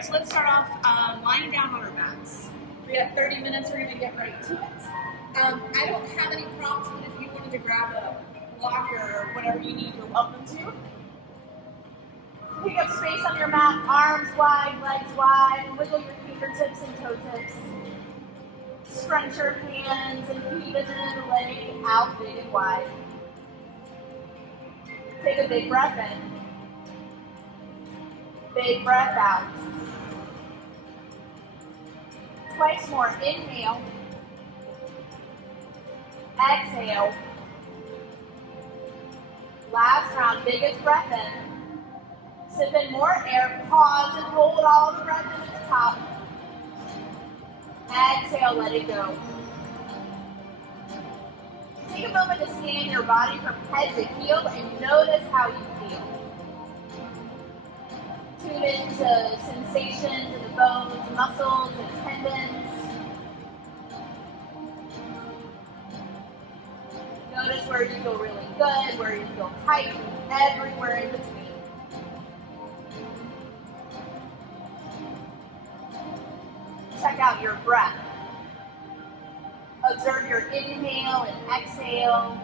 right, so let's start off lying down on our backs. We got 30 minutes, we're going to get right to it. I don't have any prompts, but if you wanted to grab a locker or whatever you need, you're welcome to. Pick up space on your mat, arms wide, legs wide, wiggle your fingertips and toe tips. Scrunch your hands and feet and then lay out big and wide. Take a big breath in. Big breath out. Twice more. Inhale. Exhale. Last round. Biggest breath in. Sip in more air. Pause and hold all the breath in at the top. Exhale. Let it go. Take a moment to scan your body from head to heel and notice how you feel. Tune into sensations in the bones, muscles, and tendons. Notice where you feel really good, where you feel tight, everywhere in between. Check out your breath. Observe your inhale and exhale.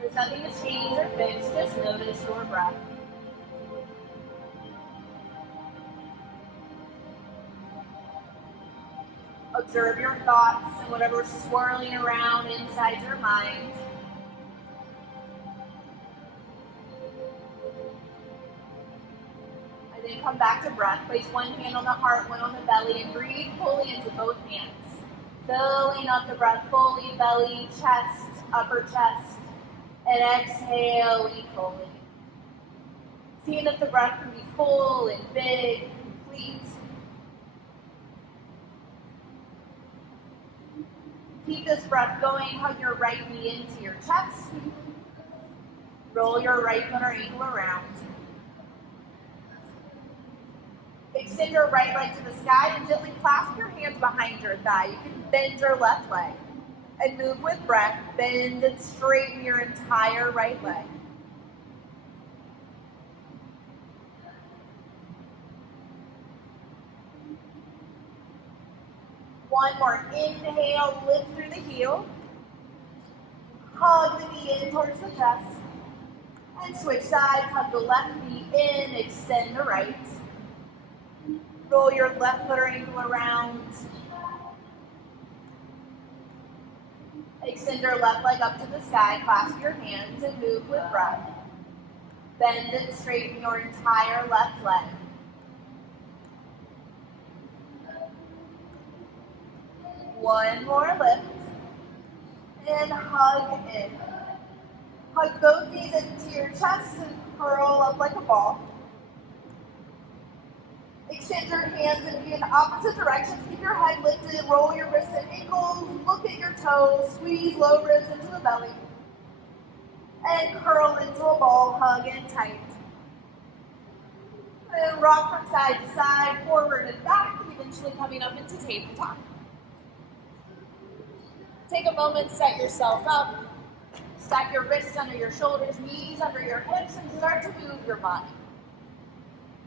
There's nothing to change or fix, just notice your breath. Observe your thoughts and whatever's swirling around inside your mind. And then come back to breath. Place one hand on the heart, one on the belly, and breathe fully into both hands. Filling up the breath fully, belly, chest, upper chest, and exhaling fully. Seeing if the breath can be full and big, complete. Keep this breath going. Hug your right knee into your chest. Roll your right foot or ankle around. Extend your right leg to the sky and gently clasp your hands behind your thigh. You can bend your left leg and move with breath. Bend and straighten your entire right leg. One more. Inhale, lift through the heel. Hug the knee in towards the chest. And switch sides. Hug the left knee in, extend the right. Roll your left foot or ankle around. Extend your left leg up to the sky. Clasp your hands and move with breath. Bend and straighten your entire left leg. One more lift, and hug in. Hug both knees into your chest and curl up like a ball. Extend your hands and be in opposite directions. Keep your head lifted, roll your wrists and ankles, look at your toes, squeeze low ribs into the belly, and curl into a ball, hug in tight. And rock from side to side, forward and back, eventually coming up into tabletop. Take a moment, set yourself up, stack your wrists under your shoulders, knees under your hips, and start to move your body.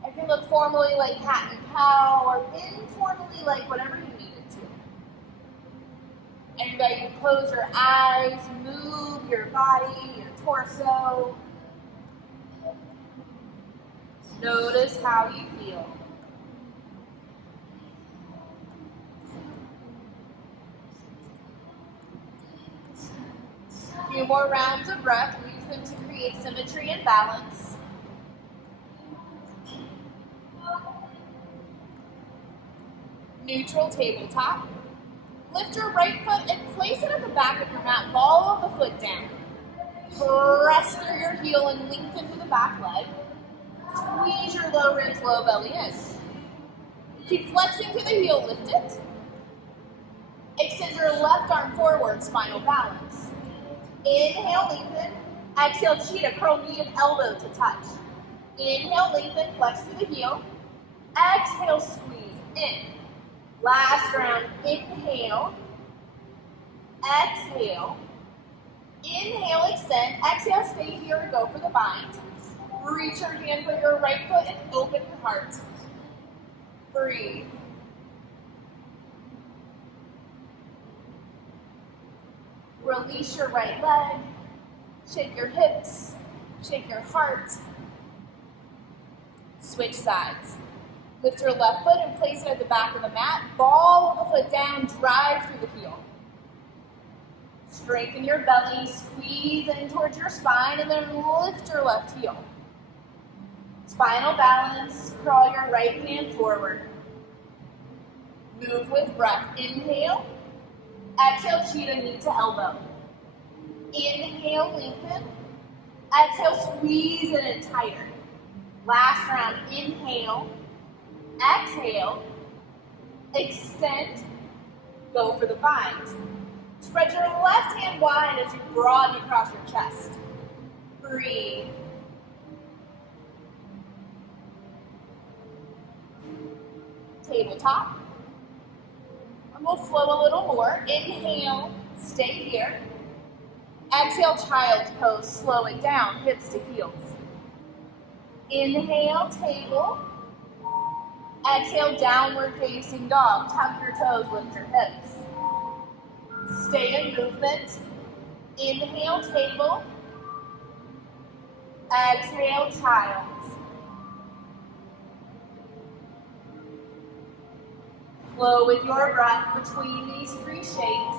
It can look formally like cat and cow, or informally like whatever you need it to. I invite you to close your eyes, move your body, your torso. Notice how you feel. A few more rounds of breath. Use them to create symmetry and balance. Neutral tabletop. Lift your right foot and place it at the back of your mat. Ball of the foot down. Press through your heel and lengthen through the back leg. Squeeze your low ribs, low belly in. Keep flexing to the heel, lift it. Extend your left arm forward, spinal balance. Inhale, lengthen. Exhale, cheetah, curl knee and elbow to touch. Inhale, lengthen, flex to the heel. Exhale, squeeze in. Last round, inhale. Exhale. Inhale, extend. Exhale, stay here and go for the bind. Reach your hand for your right foot and open heart. Breathe. Release your right leg. Shake your hips. Shake your heart. Switch sides. Lift your left foot and place it at the back of the mat. Ball the foot down, drive through the heel. Straighten your belly, squeeze in towards your spine, and then lift your left heel. Spinal balance, crawl your right hand forward. Move with breath. Inhale. Exhale, cheetah, knee to elbow. Inhale, lengthen. Exhale, squeeze it in tighter. Last round, inhale. Exhale. Extend. Go for the bind. Spread your left hand wide as you broaden across your chest. Breathe. Tabletop. And we'll flow a little more. Inhale, stay here. Exhale, child's pose, slow it down, hips to heels. Inhale, table. Exhale, downward facing dog. Tuck your toes, lift your hips. Stay in movement. Inhale, table. Exhale, child. Flow with your breath between these three shapes.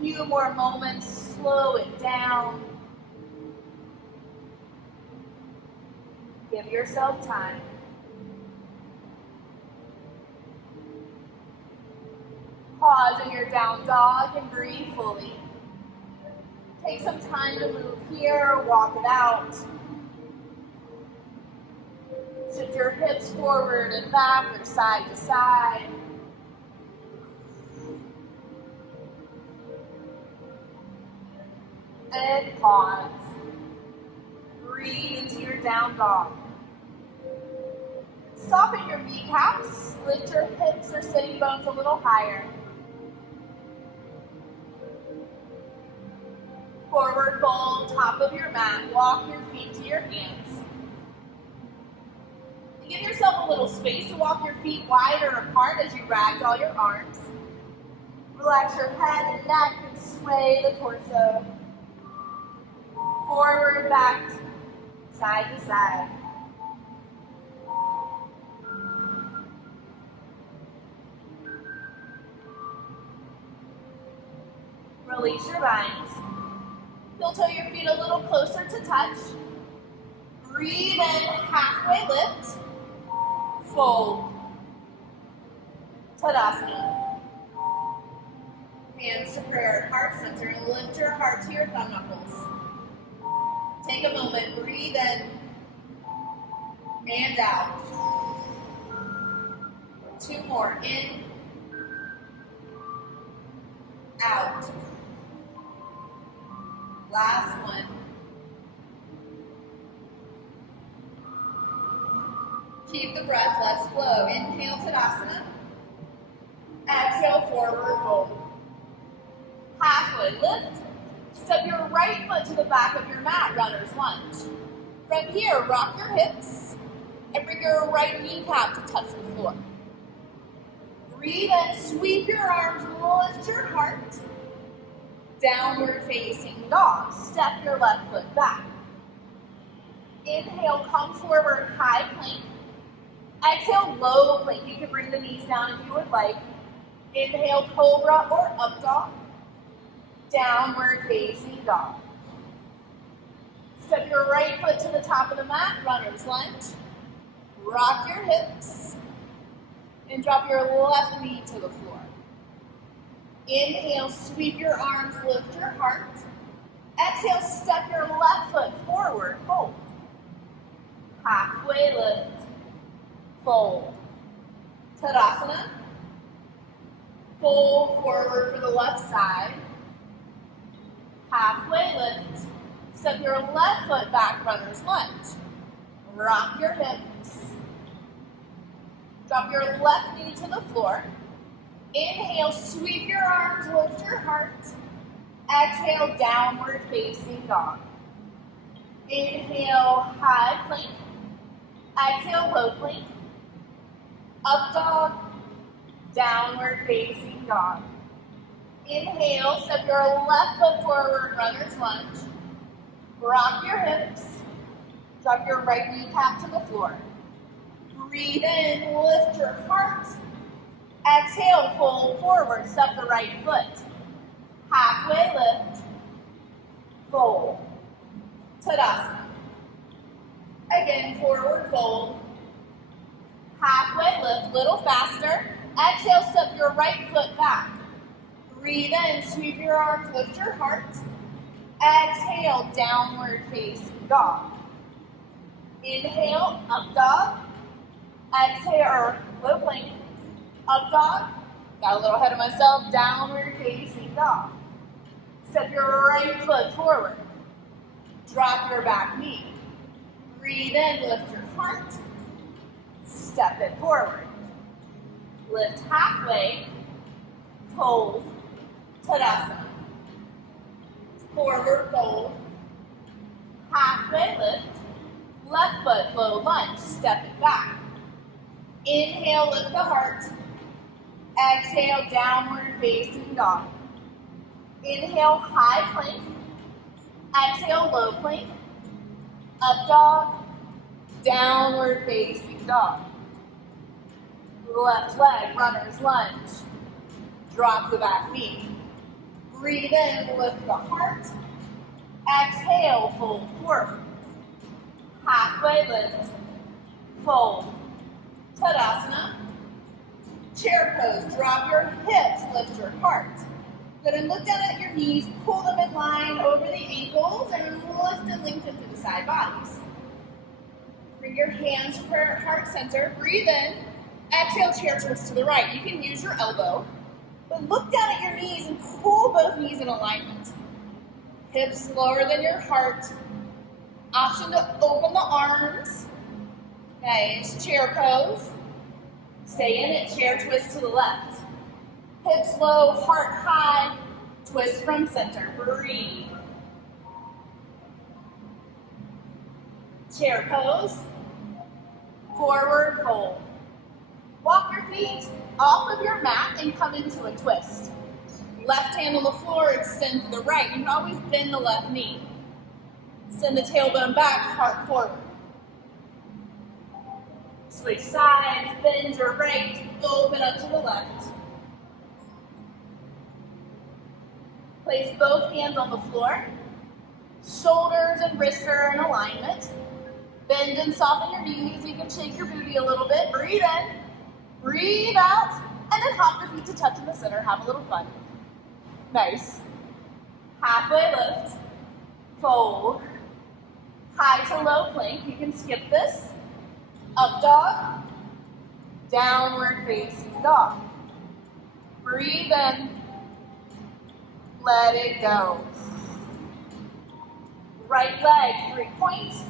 Few more moments, slow it down. Give yourself time. Pause in your down dog and breathe fully. Take some time to move here, walk it out. Shift your hips forward and back or side to side. And pause. Breathe into your down dog. Soften your kneecaps. Lift your hips or sitting bones a little higher. Forward fold, top of your mat. Walk your feet to your hands. Give yourself a little space to walk your feet wider apart as you ragdoll your arms. Relax your head and neck and sway the torso. Forward, back, side to side. Release your binds. Heel toe your feet a little closer to touch. Breathe in, halfway lift. Fold. Tadasana. Hands to prayer, heart center, and lift your heart to your thumb knuckles. Take a moment, breathe in and out. Two more, in, out. Last one. Keep the breath, let's flow. Inhale, Tadasana. Exhale, forward fold. Halfway lift. Step your right foot to the back of your mat, runner's lunge. From here, rock your hips and bring your right kneecap to touch the floor. Breathe in, sweep your arms, lift your heart. Downward facing dog. Step your left foot back. Inhale, come forward, high plank. Exhale, low plank. You can bring the knees down if you would like. Inhale, cobra or up dog. Downward facing dog. Step your right foot to the top of the mat, runner's lunge. Rock your hips and drop your left knee to the floor. Inhale, sweep your arms, lift your heart. Exhale, step your left foot forward, fold. Halfway lift, fold. Tadasana. Fold forward for the left side. Halfway lift. Step your left foot back, runner's lunge. Rock your hips. Drop your left knee to the floor. Inhale, sweep your arms, lift your heart. Exhale, downward facing dog. Inhale, high plank. Exhale, low plank. Up dog, downward facing dog. Inhale, step your left foot forward, runner's lunge. Rock your hips. Drop your right kneecap to the floor. Breathe in, lift your heart. Exhale, fold forward, step the right foot. Halfway lift, fold. Tadasana. Again, forward fold. Halfway lift, little faster. Exhale, step your right foot back. Breathe in, sweep your arms, lift your heart. Exhale, downward facing dog. Inhale, up dog. Exhale, or low plank. Up dog. Got a little ahead of myself, downward facing dog. Step your right foot forward. Drop your back knee. Breathe in, lift your heart. Step it forward. Lift halfway. Fold. Tadasana. Forward fold. Halfway lift. Left foot, low lunge. Step it back. Inhale, lift the heart. Exhale, downward facing dog. Inhale, high plank. Exhale, low plank. Up dog. Downward facing dog. Left leg, runner's lunge. Drop the back knee. Breathe in, lift the heart. Exhale, fold forward. Halfway lift. Fold. Tadasana. Chair pose. Drop your hips, lift your heart. Good, and look down at your knees, pull them in line over the ankles, and lift and lengthen through the side bodies. Bring your hands to heart center. Breathe in. Exhale, chair twist to the right. You can use your elbow, but look down at your knees and pull both knees in alignment. Hips lower than your heart. Option to open the arms. Nice. Chair pose. Stay in it. Chair twist to the left. Hips low, heart high. Twist from center. Breathe. Chair pose. Forward fold. Walk your feet off of your mat and come into a twist. Left hand on the floor, extend to the right. You can always bend the left knee. Send the tailbone back, heart forward. Switch sides, bend your right, open up to the left. Place both hands on the floor. Shoulders and wrists are in alignment. Bend and soften your knees. You can shake your booty a little bit. Breathe in, breathe out, and then hop your feet to touch in the center. Have a little fun. Nice. Halfway lift, fold. High to low plank. You can skip this. Up dog, downward facing dog. Breathe in, let it go. Right leg, 3 points.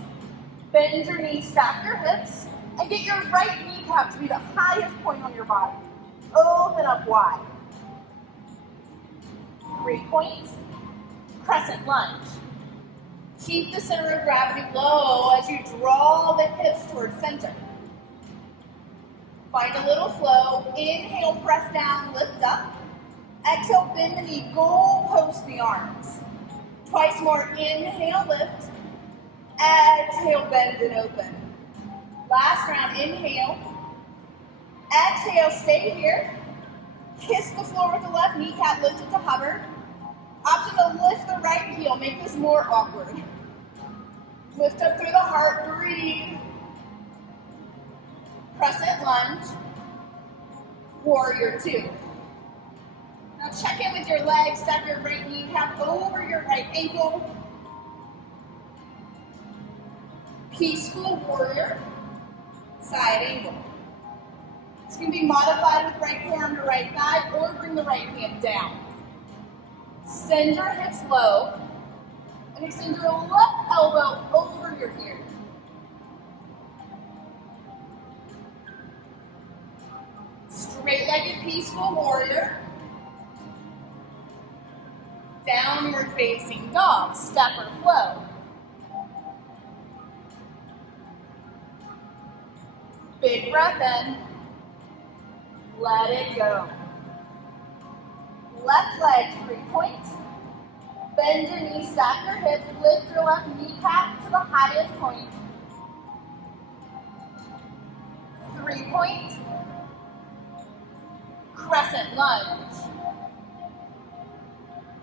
Bend your knees, stack your hips, and get your right kneecap to be the highest point on your body. Open up wide. 3 points. Crescent lunge. Keep the center of gravity low as you draw the hips towards center. Find a little flow. Inhale, press down, lift up. Exhale, bend the knee, goalpost the arms. Twice more. Inhale, lift. Exhale, bend and open. Last round, inhale. Exhale, stay here. Kiss the floor with the left kneecap, lift it to hover. Option to lift the right heel, make this more awkward. Lift up through the heart, breathe. Crescent lunge. Warrior two. Now check in with your legs, step your right kneecap over your right ankle. Peaceful warrior, side angle. This can be modified with right forearm to right thigh or bring the right hand down. Send your hips low and extend your left elbow over your ear. Straight-legged peaceful warrior. Downward facing dog, step or flow. Big breath in. Let it go. Left leg, 3-point. Bend your knees, stack your hips, lift your left kneecap to the highest point. 3-point. Crescent lunge.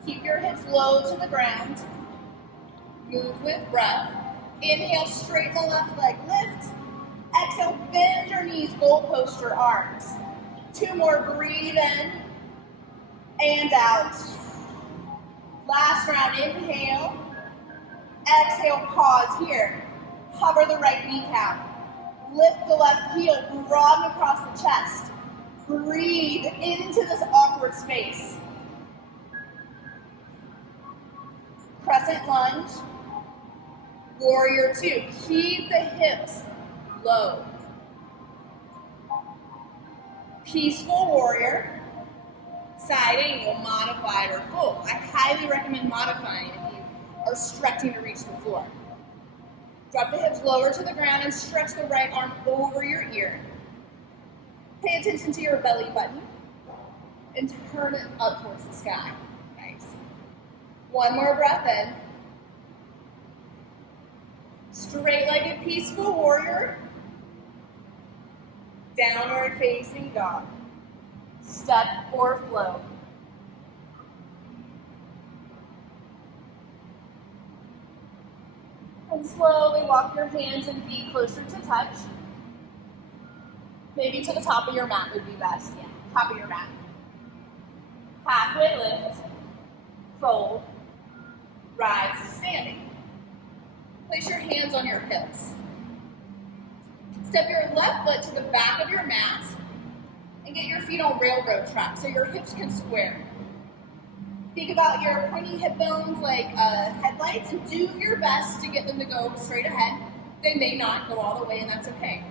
Keep your hips low to the ground. Move with breath. Inhale, straighten the left leg, lift. Exhale, bend your knees, goal post your arms. 2 more, breathe in and out. Last round, inhale. Exhale, pause here. Hover the right kneecap. Lift the left heel, broaden across the chest. Breathe into this awkward space. Crescent lunge. Warrior 2. Keep the hips low. Peaceful warrior. Side angle, modified or full. I highly recommend modifying if you are stretching to reach the floor. Drop the hips lower to the ground and stretch the right arm over your ear. Pay attention to your belly button and turn it up towards the sky. Nice. 1 more breath in. Straight-legged peaceful warrior. Downward facing dog. Step or flow. And slowly walk your hands and feet closer to touch. Maybe to the top of your mat would be best. Yeah, top of your mat. Halfway lift, fold, rise to standing. Place your hands on your hips. Step your left foot to the back of your mat and get your feet on railroad tracks so your hips can square. Think about your pointy hip bones like headlights and do your best to get them to go straight ahead. They may not go all the way, and that's okay.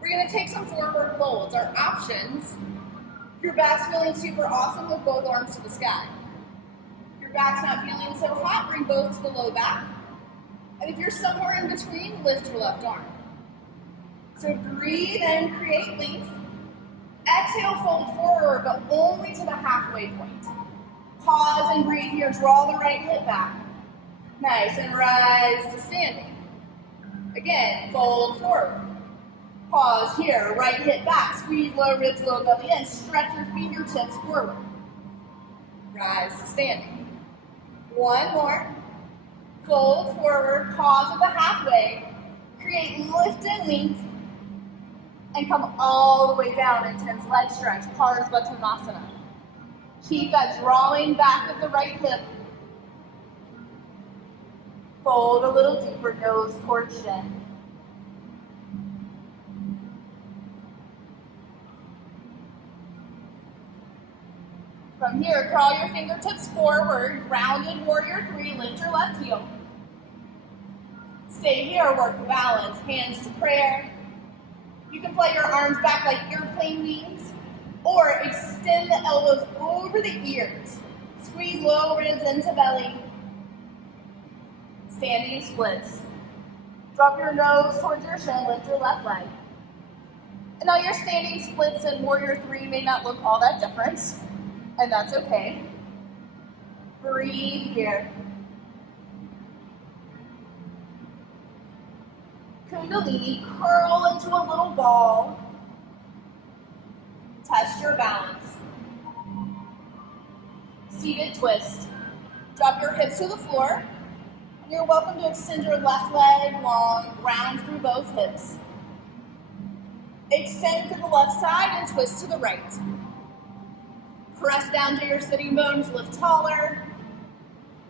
We're going to take some forward folds. Our options, if your back's feeling super awesome, with both arms to the sky. If your back's not feeling so hot, bring both to the low back. And if you're somewhere in between, lift your left arm. So breathe in, create length. Exhale, fold forward, but only to the halfway point. Pause and breathe here. Draw the right hip back. Nice, and rise to standing. Again, fold forward. Pause here. Right hip back. Squeeze low ribs, low belly in. Stretch your fingertips forward. Rise to standing. 1 more. Fold forward. Pause at the halfway. Create lift and length. And come all the way down, intense leg stretch, Parsvatanasana. Keep that drawing back of the right hip. Fold a little deeper, nose towards shin. From here, crawl your fingertips forward, grounded warrior 3, lift your left heel. Stay here, work the balance, hands to prayer. You can play your arms back like airplane wings, or extend the elbows over the ears. Squeeze low ribs into belly. Standing splits. Drop your nose towards your shin, lift your left leg. And now your standing splits in Warrior 3 may not look all that different, and that's okay. Breathe here. Kundalini, curl into a little ball. Test your balance. Seated twist. Drop your hips to the floor. You're welcome to extend your left leg long, ground through both hips. Extend to the left side and twist to the right. Press down to your sitting bones, lift taller.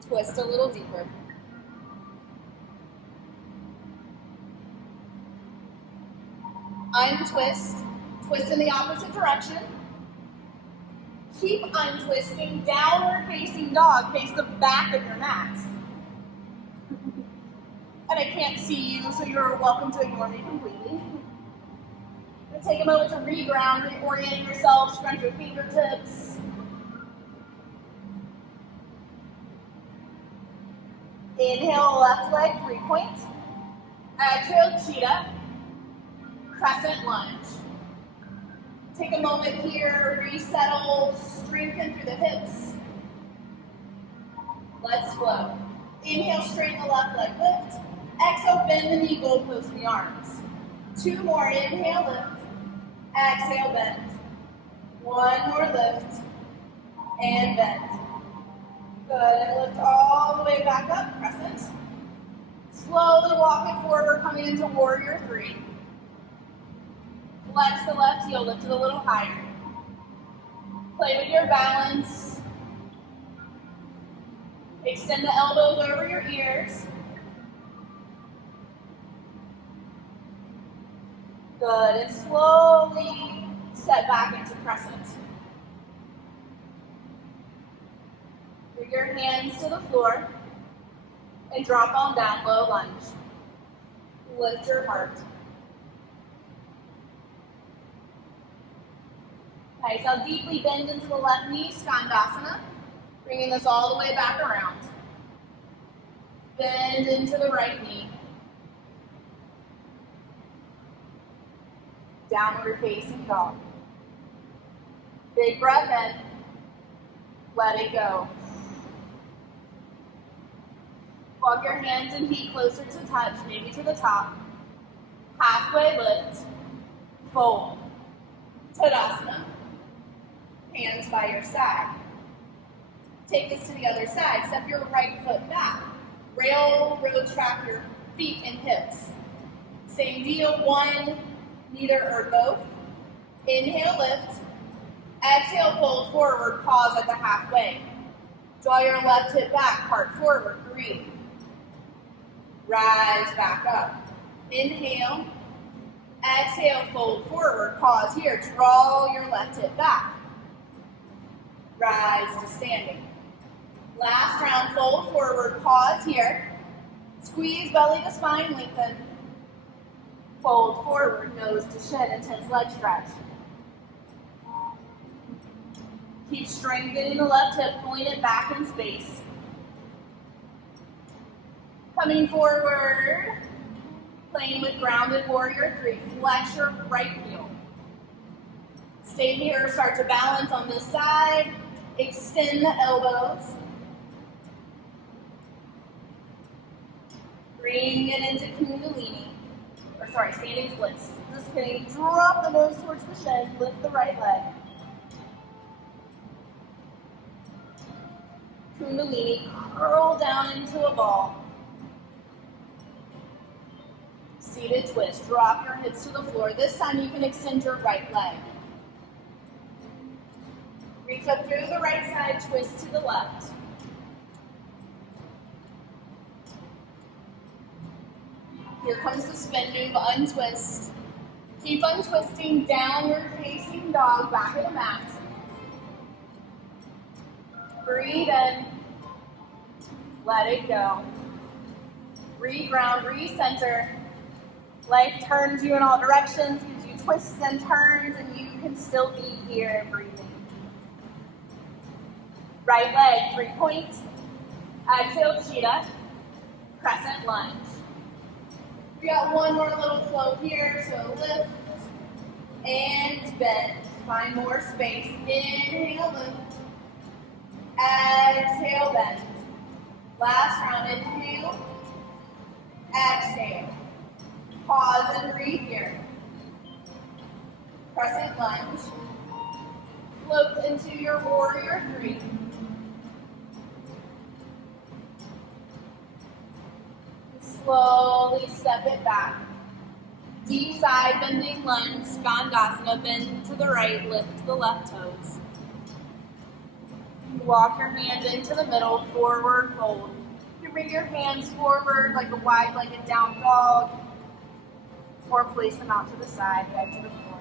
Twist a little deeper. Untwist, twist in the opposite direction. Keep untwisting, downward facing dog, face the back of your mat. And I can't see you, so you're welcome to ignore me completely. Take a moment to reground, reorient yourself, stretch your fingertips. Inhale, left leg, 3-point. Exhale, cheetah. Crescent lunge. Take a moment here, resettle, strengthen through the hips. Let's flow. Inhale, straighten the left leg, lift. Exhale, bend the knee, goalpost the arms. 2 more, inhale, lift. Exhale, bend. 1 more lift, and bend. Good, and lift all the way back up, crescent. Slowly walk it forward, coming into warrior 3. Flex the left heel, lift it a little higher. Play with your balance. Extend the elbows over your ears. Good, and slowly step back into crescent. Bring your hands to the floor and drop on down, low lunge. Lift your heart. Okay, so deeply bend into the left knee, Skandasana. Bringing this all the way back around. Bend into the right knee. Downward facing dog. Big breath in. Let it go. Walk your hands and feet closer to touch, maybe to the top. Halfway lift. Fold. Tadasana. Hands by your side. Take this to the other side. Step your right foot back. Railroad track your feet and hips. Same deal, 1, neither or both. Inhale, lift. Exhale, fold forward, pause at the halfway. Draw your left hip back, cart forward, breathe. Rise back up. Inhale. Exhale, fold forward, pause here. Draw your left hip back. Rise to standing. Last round, fold forward, pause here. Squeeze belly to spine, lengthen. Fold forward, nose to shin, intense leg stretch. Keep strengthening the left hip, pulling it back in space. Coming forward, playing with grounded warrior 3. Flex your right heel. Stay here, start to balance on this side. Extend the elbows. Bring it into Kundalini. Standing splits. Just kidding. Drop the nose towards the shin. Lift the right leg. Kundalini. Curl down into a ball. Seated twist. Drop your hips to the floor. This time you can extend your right leg. Reach up through the right side, twist to the left. Here comes the spin move, untwist. Keep untwisting, downward facing dog, back of the mat. Breathe in, let it go. Reground, recenter. Life turns you in all directions, gives you twists and turns, and you can still be here breathing. Right leg, 3-point. Exhale, cheetah. Crescent lunge. We got one more little flow here, so lift and bend. Find more space. Inhale, lift. Exhale, bend. Last round, inhale. Exhale. Pause and breathe here. Crescent lunge. Float into your warrior 3. Slowly step it back. Deep side bending lunge, Skandasana, bend to the right, lift the left toes. Walk your hands into the middle, forward fold. You bring your hands forward like a wide-legged down dog, or place them out to the side, head to the floor.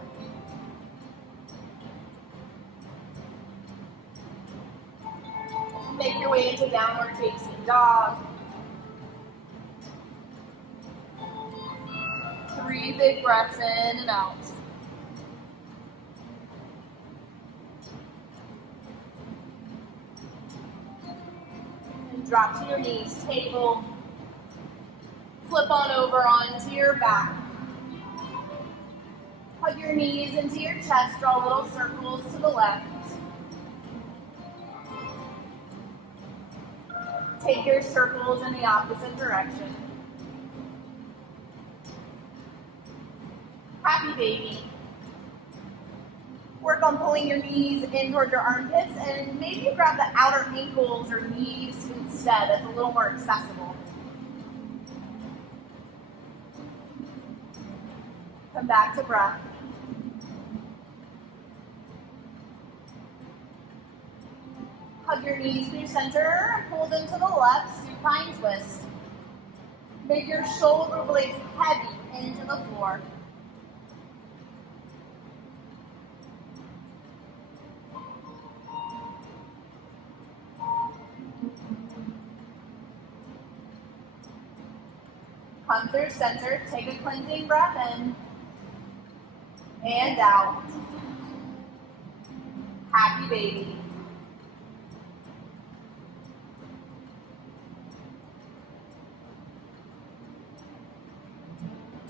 Make your way into downward facing dog. 3 big breaths in and out. And Drop to your knees, table. Flip on over onto your back. Hug your knees into your chest, draw little circles to the left. Take your circles in the opposite direction. Happy baby. Work on pulling your knees in towards your armpits and maybe grab the outer ankles or knees instead. That's a little more accessible. Come back to breath. Hug your knees through center and pull them to the left, supine twist. Make your shoulder blades heavy into the floor. Come through center, take a cleansing breath in and out. Happy baby.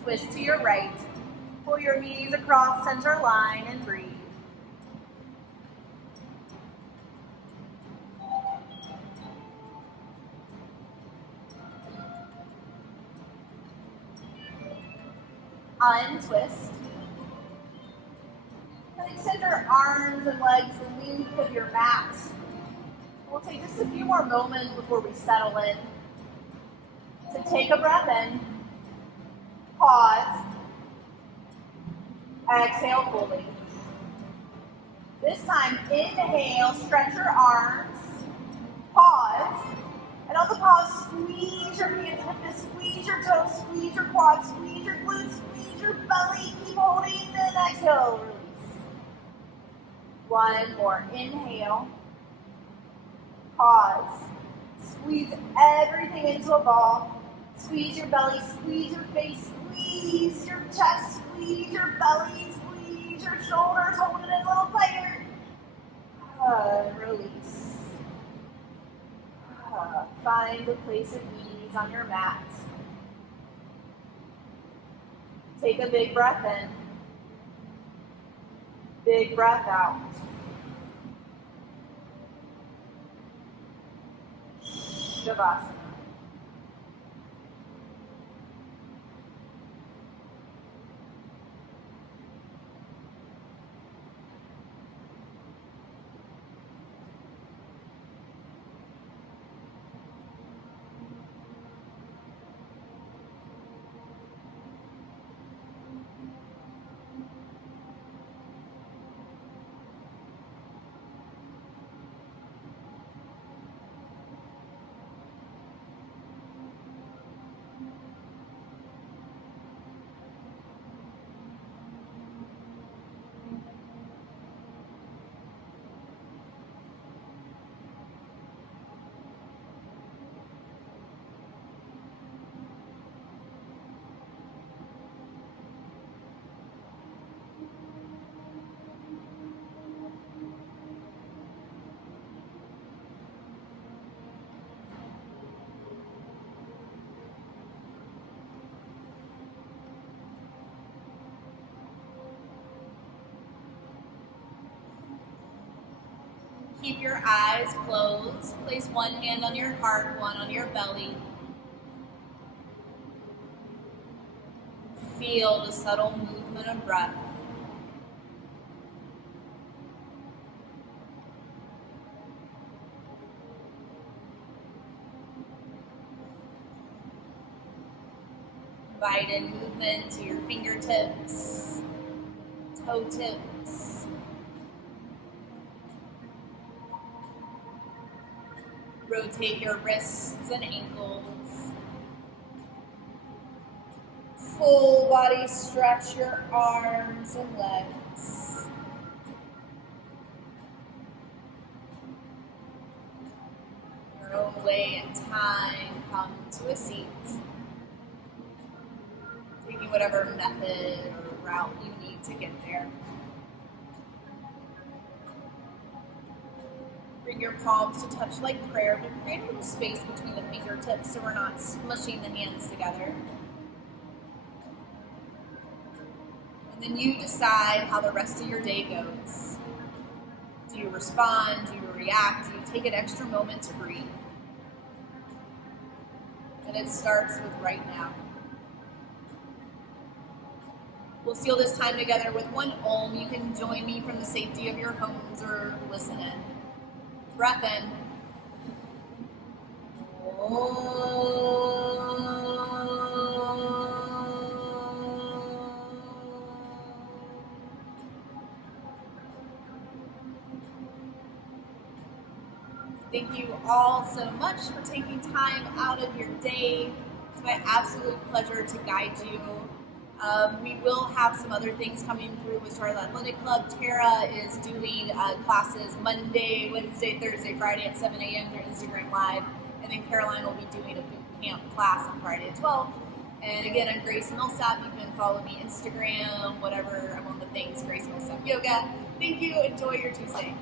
Twist to your right. Pull your knees across center line and breathe. Untwist. And extend your arms and legs the length of your mat. We'll take just a few more moments before we settle in. So take a breath in. Pause. Exhale fully. This time, inhale, stretch your arms. Pause. And on the pause, squeeze your hands with this. Squeeze your toes, squeeze your quads, squeeze your glutes, squeeze your belly. Keep holding, then exhale, release. One more. Inhale. Pause. Squeeze everything into a ball. Squeeze your belly, squeeze your face, squeeze your chest, squeeze your belly, squeeze your shoulders, hold it in a little tighter. Release. Find a place of ease on your mat. Take a big breath in. Big breath out. Shavasana. Keep your eyes closed. Place one hand on your heart, one on your belly. Feel the subtle movement of breath. Invite in movement to your fingertips, toe tips. Rotate your wrists and ankles. Full body stretch your arms and legs. Your own way and time, come to a seat. Taking whatever method or route you need to get there. Bring your palms to touch like prayer, but create a little space between the fingertips so we're not smushing the hands together. And then you decide how the rest of your day goes. Do you respond? Do you react? Do you take an extra moment to breathe? And it starts with right now. We'll seal this time together with one Om. You can join me from the safety of your homes or listen in. Breath in. Thank you all so much for taking time out of your day. It's my absolute pleasure to guide you. We will have some other things coming through with Charlotte Athletic Club. Tara is doing classes Monday, Wednesday, Thursday, Friday at 7 a.m. through Instagram Live. And then Caroline will be doing a boot camp class on Friday at 12. And again, I'm Grace Millsap. You can follow me Instagram, whatever. I'm on the things, GraceMillsapYoga. Thank you. Enjoy your Tuesday.